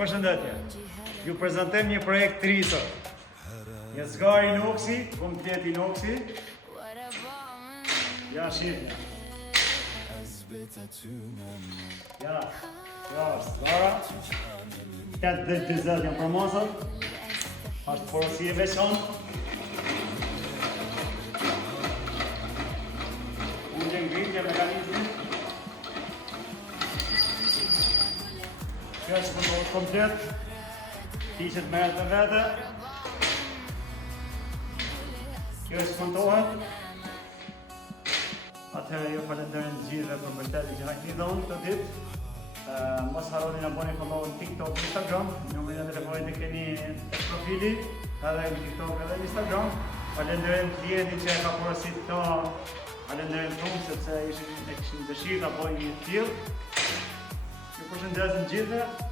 Përshëndetje, ju prezantojmë një projekt të ri sot. Një zgar inoksi, komplet inoksi. Ja, shifja. Ja, zgara. 820 janë promosat. Ashtë porosi e veçon. Unë ngritje mekanizmi. Kjo është përmohet komplet. Tishet merret me vete. Kjo është kontohet. Atëherë ju falenderoj të gjithëve për mbështetjen që na keni dhënë këtë ditë. Mos harroni na bëni follow në TikTok, Instagram, numrin e telefonit e keni në profili, edhe në TikTok edhe në Instagram. Falenderojmë klientin që e ka porositë këto. Falenderojmë shumë sepse kishin dëshirë ta bëjnë një tillë. Ju përshëndesim gjithëve.